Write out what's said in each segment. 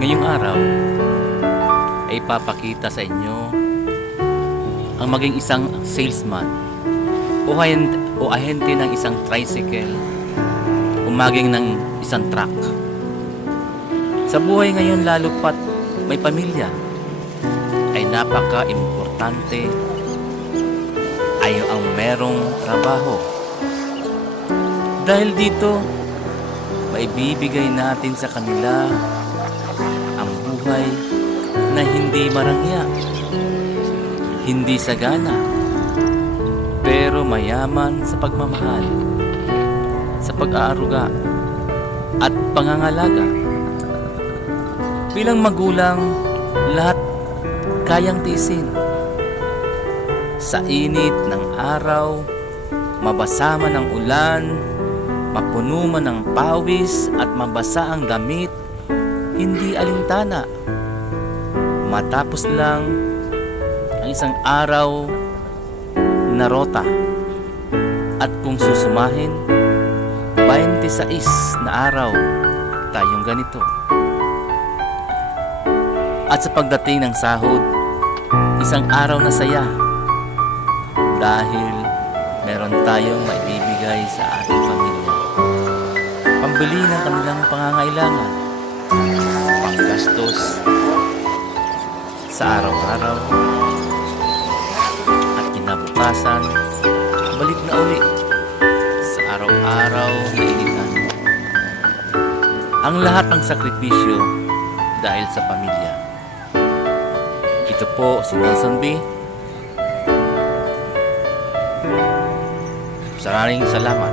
Ngayong araw ay ipapakita sa inyo ang maging isang salesman o ahente ng isang tricycle o maging ng isang truck. Sa buhay ngayon, lalo pat may pamilya, ay napaka-importante ay ang merong trabaho. Dahil dito, maibibigay natin sa kanila ang buhay na hindi marangya, hindi sagana, pero mayaman sa pagmamahal, sa pag-aaruga at pangangalaga. Bilang magulang, lahat kayang tiisin. Sa init ng araw, mabasa man ang ulan, mapuno man ng pawis at mabasa ang damit, hindi alintana. Matapos lang ang isang araw na rota. At kung susumahin, 26 na araw tayong ganito. At sa pagdating ng sahod, isang araw na saya dahil meron tayong maibibigay sa ating pamilya. Pambili ng kanilang pangangailangan, panggastos sa araw-araw, at kinabukasan, balik na uli sa araw-araw na initan. Ang lahat ng sakripisyo dahil sa pamilya. Ito po si Nelson B. Maraming salamat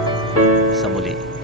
sa muli.